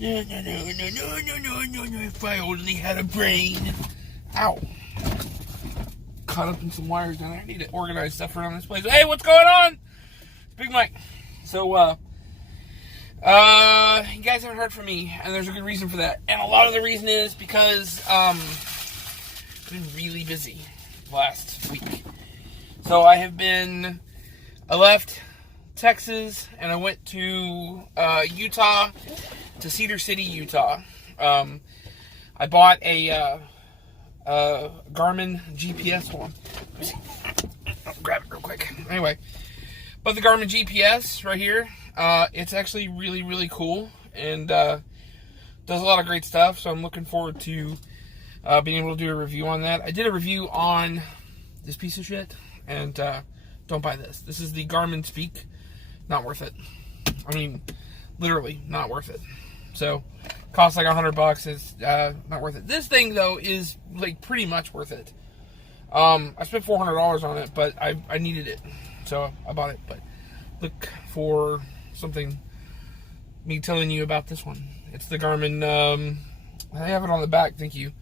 No, no, no, no, no, no, no, no, no, if I only had a brain. Ow. Caught up in some wires down there. I need to organize stuff around this place. Hey, what's going on? Big Mike. So, you guys haven't heard from me, and there's a good reason for that. And a lot of the reason is because, I've been really busy last week. So I left Texas, and I went to, Utah, to Cedar City, Utah. I bought a Garmin GPS one. Let me see. I'll grab it real quick. Anyway, but the Garmin GPS right here, it's actually really, really cool, and does a lot of great stuff, so I'm looking forward to being able to do a review on that. I did a review on this piece of shit, and don't buy this. This is the Garmin Speak. Not worth it. I mean, literally not worth it. So, costs like $100. It's not worth it. This thing, though, is like pretty much worth it. I spent $400 on it, but I needed it, so I bought it. But look for something, me telling you about this one. It's the Garmin, I have it on the back, thank you.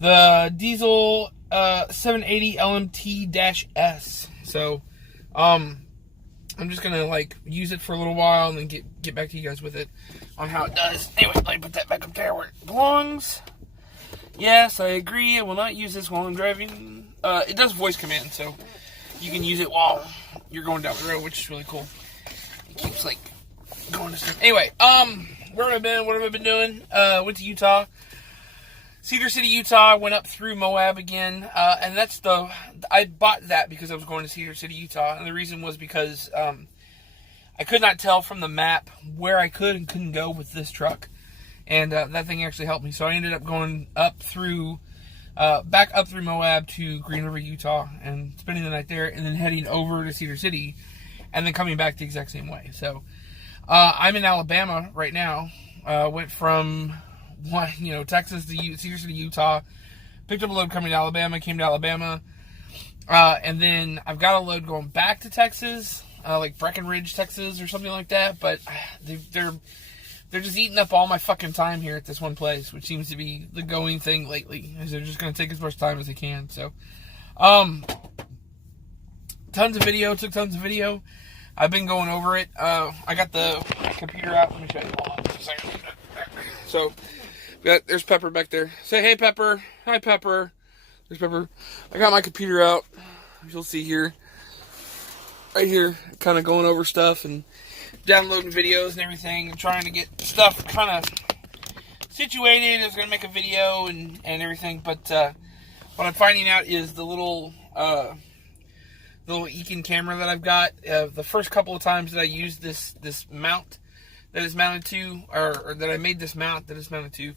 The Diesel 780 LMT-S. So, I'm just gonna like use it for a little while and then get back to you guys with it on how it does. Anyway, let me put that back up there where it belongs. Yes, I agree. I will not use this while I'm driving. It does voice command, so you can use it while you're going down the road, which is really cool. It keeps like going to stuff. Anyway, where have I been? What have I been doing? Went to Utah. Cedar City, Utah. Went up through Moab again, and I bought that because I was going to Cedar City, Utah, and the reason was because I could not tell from the map where I could and couldn't go with this truck, and that thing actually helped me. So I ended up going back up through Moab to Green River, Utah, and spending the night there, and then heading over to Cedar City, and then coming back the exact same way. So I'm in Alabama right now. Went from Texas to Cedar City, Utah. Picked up a load coming to Alabama, came to Alabama. And then I've got a load going back to Texas, like Breckenridge, Texas, or something like that. But they're just eating up all my fucking time here at this one place, which seems to be the going thing lately. Is they're just going to take as much time as they can. So, took tons of video. I've been going over it. I got the computer out. Let me show you. Hold on for a second. So, there's Pepper back there. Say hey, Pepper. Hi, Pepper. There's Pepper. I got my computer out. You'll see here. Right here. Kind of going over stuff and downloading videos and everything. And trying to get stuff kind of situated. I was going to make a video and everything. But what I'm finding out is the little Ekin camera that I've got. The first couple of times that I used this mount that is mounted to, or that I made this mount that is mounted to,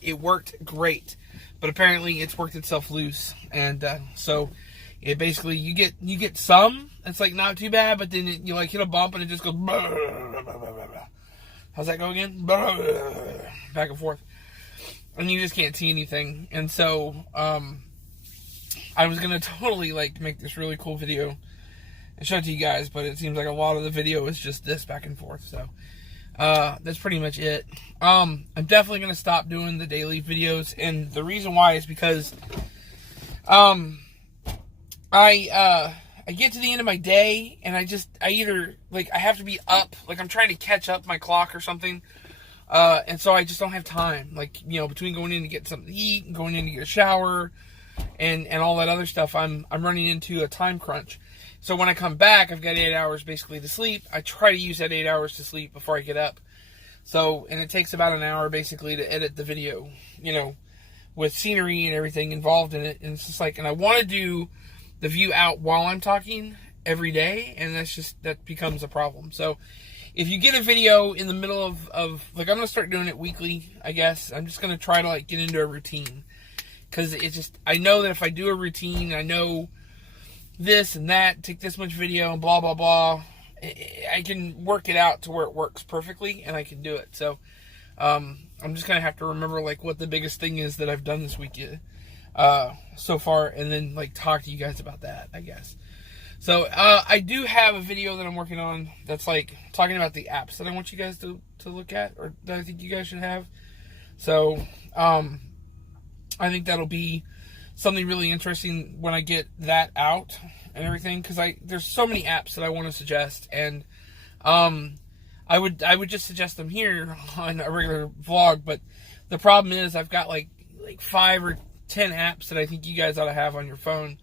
it worked great, but apparently it's worked itself loose, and so it basically you get some. It's like not too bad, but then you like hit a bump and it just goes. How's that go again? Back and forth, and you just can't see anything. And so I was gonna totally like make this really cool video and show it to you guys, but it seems like a lot of the video is just this back and forth. So. That's pretty much it. I'm definitely going to stop doing the daily videos, and the reason why is because, I get to the end of my day, and I either, like, I have to be up, like, I'm trying to catch up my clock or something, and so I just don't have time, like, between going in to get something to eat, and going in to get a shower, and all that other stuff, I'm running into a time crunch. So when I come back, I've got 8 hours basically to sleep. I try to use that 8 hours to sleep before I get up. So, and it takes about an hour basically to edit the video, with scenery and everything involved in it. And it's just like, and I want to do the view out while I'm talking every day, and that becomes a problem. So if you get a video in the middle of like, I'm going to start doing it weekly, I guess. I'm just going to try to like get into a routine. Because I know that if I do a routine, I know this and that, take this much video and blah, blah, blah. I can work it out to where it works perfectly and I can do it. So, I'm just going to have to remember like what the biggest thing is that I've done this week so far, and then like talk to you guys about that, I guess. So I do have a video that I'm working on that's like talking about the apps that I want you guys to look at, or that I think you guys should have. So I think that'll be something really interesting when I get that out and everything, because there's so many apps that I want to suggest, and I would just suggest them here on a regular vlog, but the problem is I've got like 5 or 10 apps that I think you guys ought to have on your phone,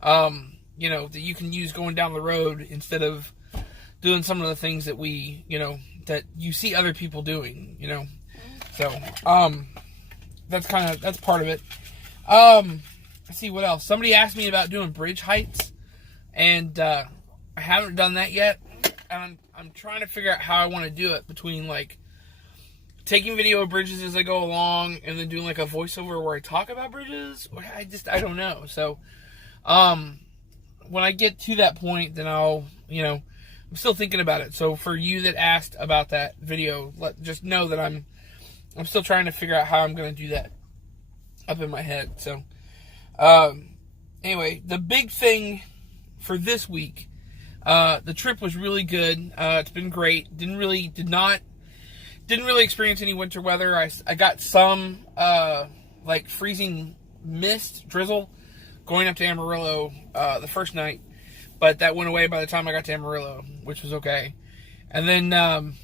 that you can use going down the road instead of doing some of the things that that you see other people doing, So, that's part of it. Let's see what else. Somebody asked me about doing bridge heights, and I haven't done that yet. And I'm trying to figure out how I want to do it, between like taking video of bridges as I go along and then doing like a voiceover where I talk about bridges. I don't know. So, when I get to that point, then I'm still thinking about it. So for you that asked about that video, just know that I'm still trying to figure out how I'm going to do that up in my head. So, anyway, the big thing for this week, the trip was really good. It's been great. Didn't really experience any winter weather. I got some, like freezing mist, drizzle, going up to Amarillo, the first night, but that went away by the time I got to Amarillo, which was okay. And then,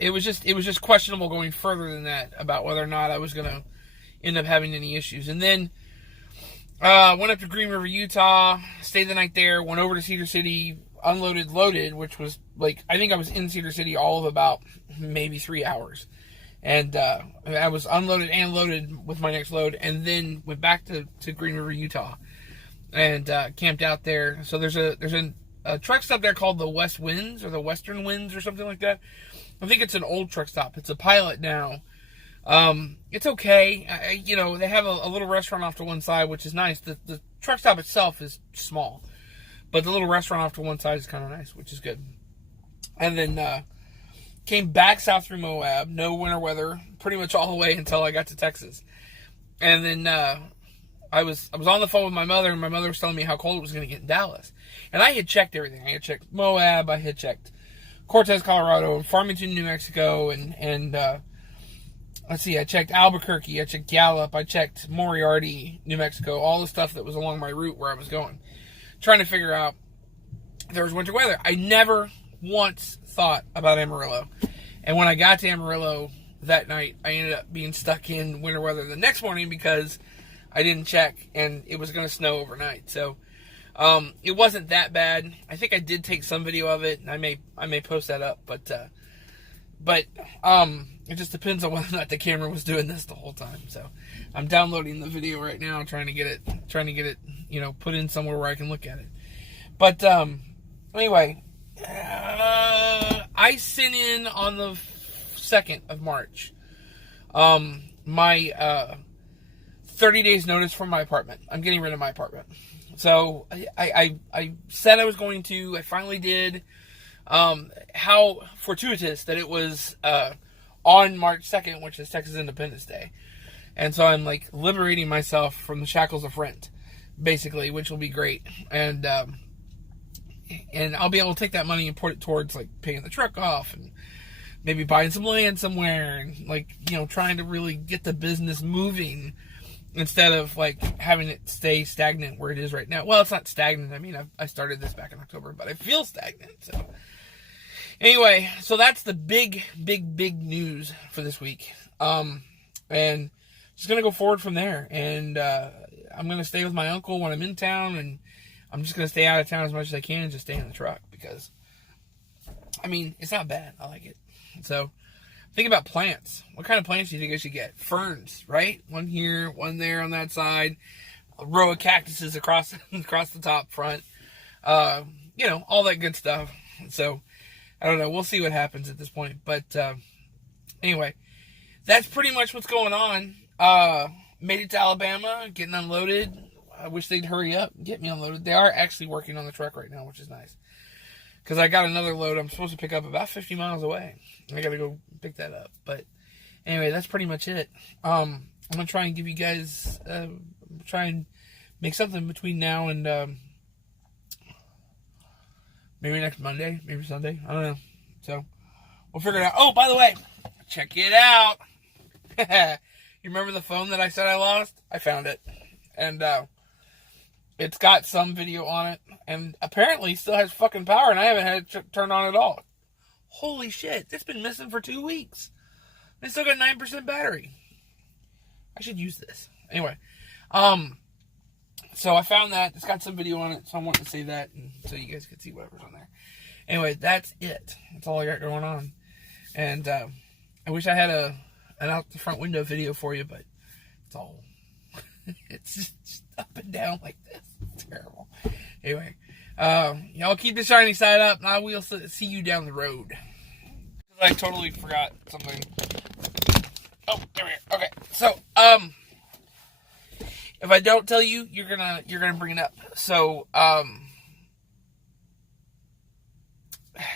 it was just questionable going further than that about whether or not I was going to end up having any issues. And then, went up to Green River, Utah, stayed the night there, went over to Cedar City, unloaded, loaded, which was like, I think I was in Cedar City all of about maybe 3 hours. And I was unloaded and loaded with my next load, and then went back to Green River, Utah, and camped out there. So there's a truck stop there called the West Winds, or the Western Winds, or something like that. I think it's an old truck stop. It's a pilot now. It's okay. They have a little restaurant off to one side, which is nice. The truck stop itself is small, but the little restaurant off to one side is kind of nice, which is good. And then came back south through Moab, no winter weather, pretty much all the way until I got to Texas. And then I was on the phone with my mother, and my mother was telling me how cold it was going to get in Dallas. And I had checked everything. I had checked Moab, I had checked Cortez, Colorado, and Farmington, New Mexico, and let's see, I checked Albuquerque, I checked Gallup, I checked Moriarty, New Mexico, all the stuff that was along my route where I was going, trying to figure out if there was winter weather. I never once thought about Amarillo. And when I got to Amarillo that night, I ended up being stuck in winter weather the next morning because I didn't check, and it was going to snow overnight. So it wasn't that bad. I think I did take some video of it, and I may post that up, but it just depends on whether or not the camera was doing this the whole time. So I'm downloading the video right now, trying to get it, put in somewhere where I can look at it. But anyway, I sent in on the 2nd of March my 30 days notice for my apartment. I'm getting rid of my apartment. So I said I was going to. I finally did. How fortuitous that it was on March 2nd, which is Texas Independence Day. And so I'm like liberating myself from the shackles of rent, basically, which will be great. And I'll be able to take that money and put it towards like paying the truck off, and maybe buying some land somewhere, and like, trying to really get the business moving instead of like having it stay stagnant where it is right now. Well, it's not stagnant. I mean, I started this back in October, but I feel stagnant. So anyway, so that's the big news for this week. And just going to go forward from there. And I'm going to stay with my uncle when I'm in town, and I'm just going to stay out of town as much as I can and just stay in the truck because, I mean, it's not bad. I like it. So think about plants. What kind of plants do you think I should get? Ferns, right? One here, one there on that side. A row of cactuses across the top front. All that good stuff. So, I don't know. We'll see what happens at this point. But anyway, that's pretty much what's going on. Made it to Alabama, getting unloaded. I wish they'd hurry up and get me unloaded. They are actually working on the truck right now, which is nice. Because I got another load I'm supposed to pick up about 50 miles away. I got to go pick that up. But anyway, that's pretty much it. I'm going to try and give you guys, try and make something between now and Maybe next Monday, maybe Sunday. I don't know. So we'll figure it out. Oh, by the way, check it out. You remember the phone that I said I lost? I found it. And it's got some video on it. And apparently still has fucking power, and I haven't had it turned on at all. Holy shit. It's been missing for 2 weeks. It's still got 9% battery. I should use this. Anyway. So I found that. It's got some video on it, so I wanted to say that, and so you guys could see whatever's on there. Anyway, that's it. That's all I got going on. And I wish I had an out the front window video for you, but it's all... it's just up and down like this. It's terrible. Anyway, y'all keep the shiny side up, and I will see you down the road. I totally forgot something. Oh, there we go. Okay, so, if I don't tell you, you're gonna bring it up. So,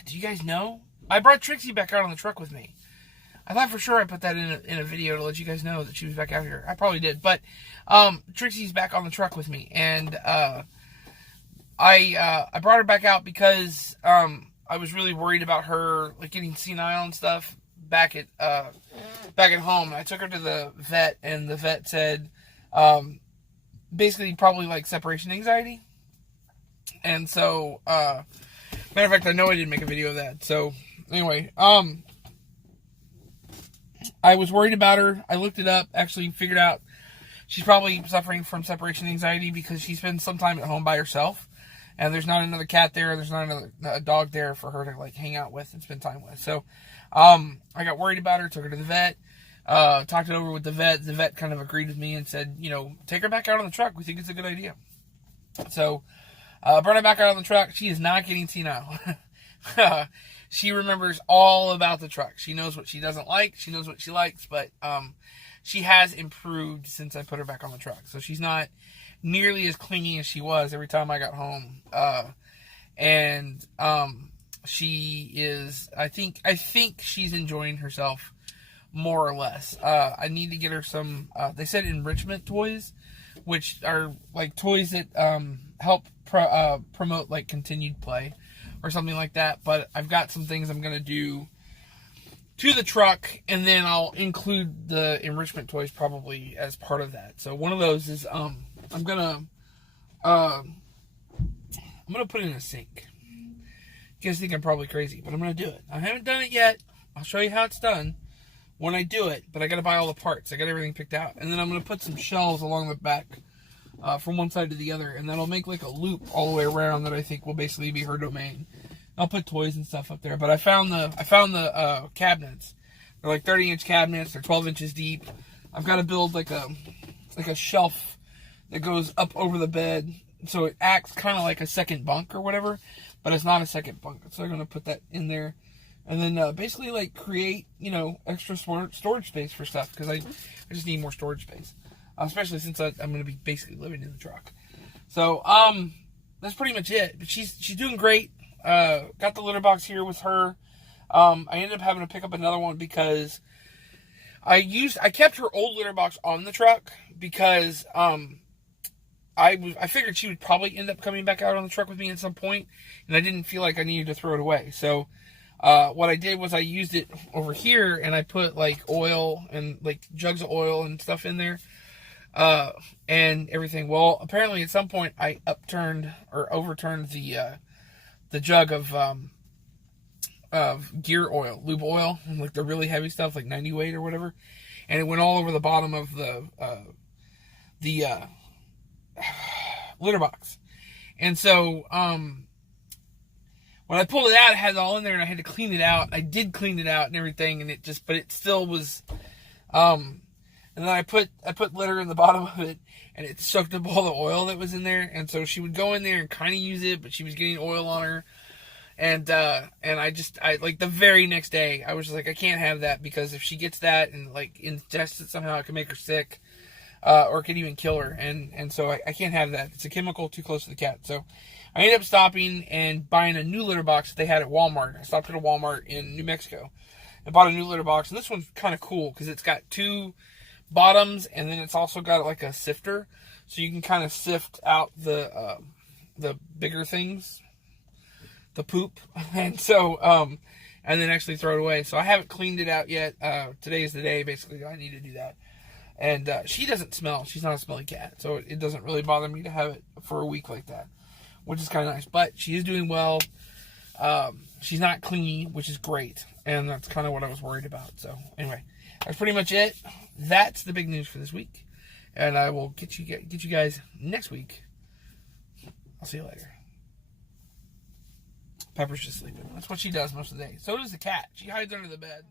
do you guys know? I brought Trixie back out on the truck with me. I thought for sure I put that in a video to let you guys know that she was back out here. I probably did, but Trixie's back on the truck with me, and I brought her back out because I was really worried about her like getting senile and stuff back at home. And I took her to the vet, and the vet said basically probably like separation anxiety. And so matter of fact, I know I didn't make a video of that. So anyway, I was worried about her. I looked it up, actually figured out she's probably suffering from separation anxiety because she spends some time at home by herself, and there's not another cat there, there's not a dog there for her to like hang out with and spend time with. So I got worried about her, took her to the vet, talked it over with the vet. The vet kind of agreed with me and said, you know, take her back out on the truck. We think it's a good idea. So brought her back out on the truck. She is not getting senile. She remembers all about the truck. She knows what she doesn't like. She knows what she likes. But she has improved since I put her back on the truck. So she's not nearly as clingy as she was every time I got home. And she is, I think she's enjoying herself more or less. I need to get her some, they said enrichment toys, which are like toys that help promote like continued play or something like that. But I've got some things I'm going to do to the truck, and then I'll include the enrichment toys probably as part of that. So one of those is I'm going to put it in a sink. You guys think I'm probably crazy, but I'm going to do it. I haven't done it yet. I'll show you how it's done when I do it, but I got to buy all the parts. I got everything picked out. And then I'm going to put some shelves along the back from one side to the other, and that'll make like a loop all the way around that I think will basically be her domain. I'll put toys and stuff up there, but I found the cabinets. They're like 30-inch cabinets. They're 12 inches deep. I've got to build like a shelf that goes up over the bed, so it acts kind of like a second bunk or whatever, but it's not a second bunk. So I'm going to put that in there, and then basically like create, you know, extra storage space for stuff, because I just need more storage space, especially since I'm going to be basically living in the truck. So that's pretty much it. But she's doing great. Got the litter box here with her. I ended up having to pick up another one because I kept her old litter box on the truck because I figured she would probably end up coming back out on the truck with me at some point, and I didn't feel like I needed to throw it away. So what I did was I used it over here, and I put like oil and like jugs of oil and stuff in there, and everything. Well, apparently at some point I overturned the jug of gear oil, lube oil, and like the really heavy stuff, like 90 weight or whatever, and it went all over the bottom of the litter box. And so when I pulled it out, it had it all in there, and I had to clean it out. I did clean it out and everything, and but it still was. And then I put litter in the bottom of it, and it soaked up all the oil that was in there. And so she would go in there and kind of use it, but she was getting oil on her. And I like the very next day, I was just like, I can't have that, because if she gets that and like ingests it somehow, it can make her sick, or it could even kill her. And so I can't have that. It's a chemical too close to the cat. So I ended up stopping and buying a new litter box that they had at Walmart. I stopped at a Walmart in New Mexico and bought a new litter box. And this one's kind of cool because it's got two bottoms, and then it's also got like a sifter, so you can kind of sift out the bigger things. the poop, and so and then actually throw it away. So I haven't cleaned it out yet. Today is the day, basically. I need to do that. And she doesn't smell. She's not a smelly cat, so it doesn't really bother me to have it for a week like that, which is kind of nice. But she is doing well. She's not clingy, which is great, and that's kind of what I was worried about. So anyway, that's pretty much it. That's the big news for this week, and I will get you guys next week. I'll see you later. Pepper's just sleeping. That's what she does most of the day. So does the cat. She hides under the bed.